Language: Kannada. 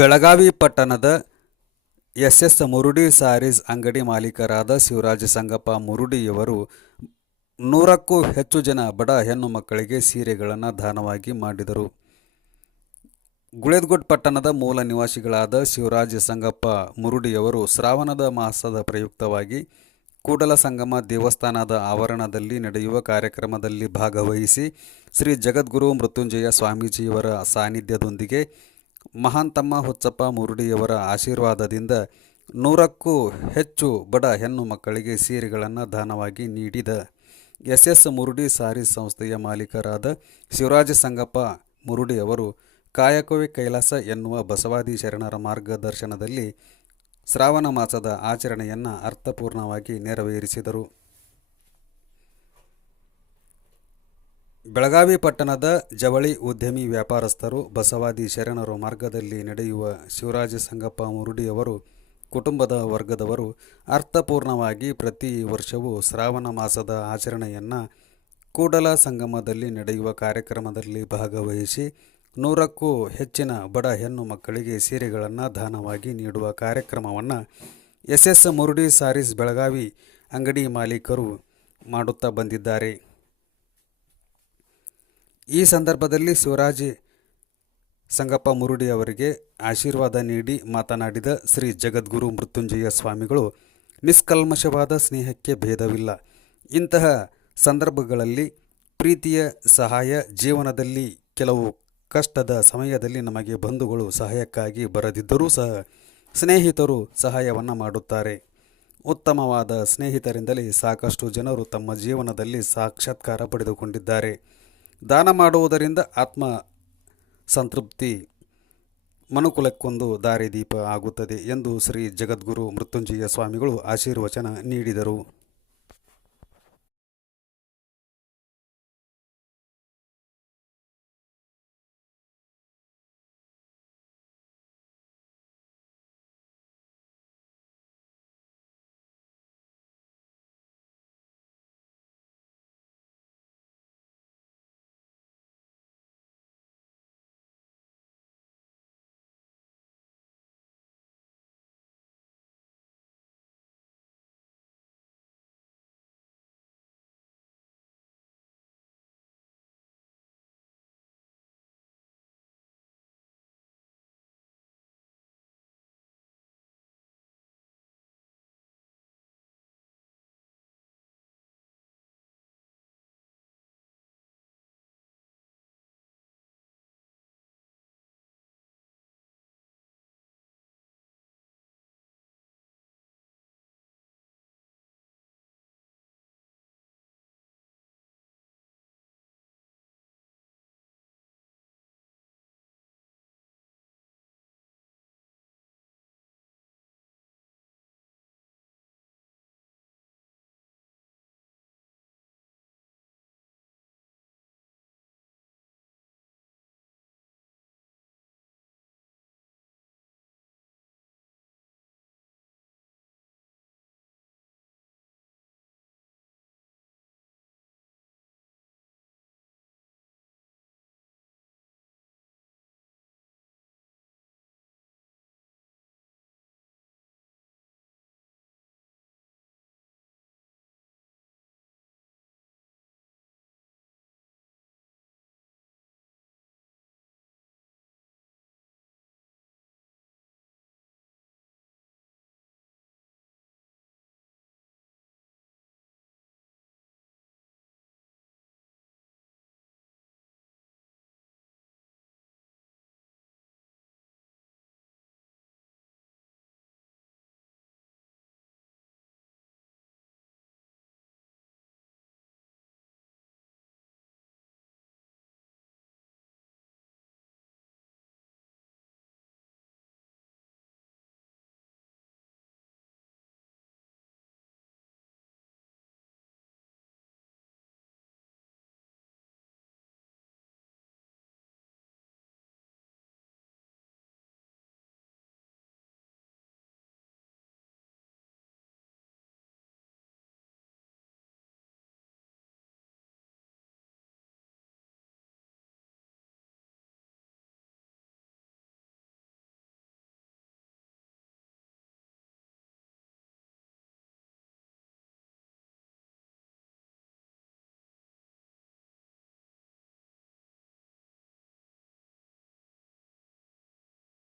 ಬೆಳಗಾವಿ ಪಟ್ಟಣದ ಎಸ್ ಮುರುಡಿ ಸ್ಯಾರೀಸ್ ಅಂಗಡಿ ಮಾಲೀಕರಾದ ಶಿವರಾಜ ಸಂಗಪ್ಪ ಮುರುಡಿಯವರು 100ಕ್ಕೂ ಹೆಚ್ಚು ಜನ ಬಡ ಹೆಣ್ಣು ಮಕ್ಕಳಿಗೆ ಸೀರೆಗಳನ್ನು ದಾನವಾಗಿ ಮಾಡಿದರು. ಗುಳೇದಗುಡ್ ಪಟ್ಟಣದ ಮೂಲ ನಿವಾಸಿಗಳಾದ ಶಿವರಾಜ ಸಂಗಪ್ಪ ಮುರುಡಿಯವರು ಶ್ರಾವಣದ ಮಾಸದ ಪ್ರಯುಕ್ತವಾಗಿ ಕೂಡಲ ಸಂಗಮ ದೇವಸ್ಥಾನದ ಆವರಣದಲ್ಲಿ ನಡೆಯುವ ಕಾರ್ಯಕ್ರಮದಲ್ಲಿ ಭಾಗವಹಿಸಿ ಶ್ರೀ ಜಗದ್ಗುರು ಮೃತ್ಯುಂಜಯ ಸ್ವಾಮೀಜಿಯವರ ಸಾನ್ನಿಧ್ಯದೊಂದಿಗೆ ಮಹಾಂತಮ್ಮ ಹುಚ್ಚಪ್ಪ ಮುರುಡಿಯವರ ಆಶೀರ್ವಾದದಿಂದ 100ಕ್ಕೂ ಹೆಚ್ಚು ಬಡ ಹೆಣ್ಣು ಮಕ್ಕಳಿಗೆ ಸೀರೆಗಳನ್ನು ದಾನವಾಗಿ ನೀಡಿದ ಎಸ್ ಮುರುಡಿ ಸ್ಯಾರೀಸ್ ಸಂಸ್ಥೆಯ ಮಾಲೀಕರಾದ ಶಿವರಾಜ ಸಂಗಪ್ಪ ಮುರುಡಿ ಅವರು ಕಾಯಕವೇ ಕೈಲಾಸ ಎನ್ನುವ ಬಸವಾದಿ ಶರಣರ ಮಾರ್ಗದರ್ಶನದಲ್ಲಿ ಶ್ರಾವಣ ಮಾಸದ ಆಚರಣೆಯನ್ನು ಅರ್ಥಪೂರ್ಣವಾಗಿ ನೆರವೇರಿಸಿದರು. ಬೆಳಗಾವಿ ಪಟ್ಟಣದ ಜವಳಿ ಉದ್ಯಮಿ ವ್ಯಾಪಾರಸ್ಥರು ಬಸವಾದಿ ಶರಣರ ಮಾರ್ಗದಲ್ಲಿ ನಡೆಯುವ ಶಿವರಾಜ ಸಂಗಪ್ಪ ಮುರುಡಿಯವರು ಕುಟುಂಬದ ವರ್ಗದವರು ಅರ್ಥಪೂರ್ಣವಾಗಿ ಪ್ರತಿ ವರ್ಷವೂ ಶ್ರಾವಣ ಮಾಸದ ಆಚರಣೆಯನ್ನು ಕೂಡಲ ಸಂಗಮದಲ್ಲಿ ನಡೆಯುವ ಕಾರ್ಯಕ್ರಮದಲ್ಲಿ ಭಾಗವಹಿಸಿ 100ಕ್ಕೂ ಹೆಚ್ಚಿನ ಬಡ ಹೆಣ್ಣು ಮಕ್ಕಳಿಗೆ ಸೀರೆಗಳನ್ನು ದಾನವಾಗಿ ನೀಡುವ ಕಾರ್ಯಕ್ರಮವನ್ನು ಎಸ್ ಮುರುಡಿ ಸ್ಯಾರೀಸ್ ಬೆಳಗಾವಿ ಅಂಗಡಿ ಮಾಲೀಕರು ಮಾಡುತ್ತಾ ಬಂದಿದ್ದಾರೆ. ಈ ಸಂದರ್ಭದಲ್ಲಿ ಶಿವರಾಜ ಸಂಗಪ್ಪ ಮುರುಡಿ ಅವರಿಗೆ ಆಶೀರ್ವಾದ ನೀಡಿ ಮಾತನಾಡಿದ ಶ್ರೀ ಜಗದ್ಗುರು ಮೃತ್ಯುಂಜಯ ಸ್ವಾಮಿಗಳು, ನಿಷ್ಕಲ್ಮಶವಾದ ಸ್ನೇಹಕ್ಕೆ ಭೇದವಿಲ್ಲ. ಇಂತಹ ಸಂದರ್ಭಗಳಲ್ಲಿ ಪ್ರೀತಿಯ ಸಹಾಯ ಜೀವನದಲ್ಲಿ ಕೆಲವು ಕಷ್ಟದ ಸಮಯದಲ್ಲಿ ನಮಗೆ ಬಂಧುಗಳು ಸಹಾಯಕ್ಕಾಗಿ ಬರದಿದ್ದರೂ ಸಹ ಸ್ನೇಹಿತರು ಸಹಾಯವನ್ನು ಮಾಡುತ್ತಾರೆ. ಉತ್ತಮವಾದ ಸ್ನೇಹಿತರಿಂದಲೇ ಸಾಕಷ್ಟು ಜನರು ತಮ್ಮ ಜೀವನದಲ್ಲಿ ಸಾಕ್ಷಾತ್ಕಾರ ಪಡೆದುಕೊಂಡಿದ್ದಾರೆ. ದಾನ ಮಾಡುವುದರಿಂದ ಆತ್ಮ ಸಂತೃಪ್ತಿ ಮನುಕುಲಕ್ಕೊಂದು ದಾರಿದೀಪ ಆಗುತ್ತದೆ ಎಂದು ಶ್ರೀ ಜಗದ್ಗುರು ಮೃತ್ಯುಂಜಯ ಸ್ವಾಮಿಗಳು ಆಶೀರ್ವಚನ ನೀಡಿದರು.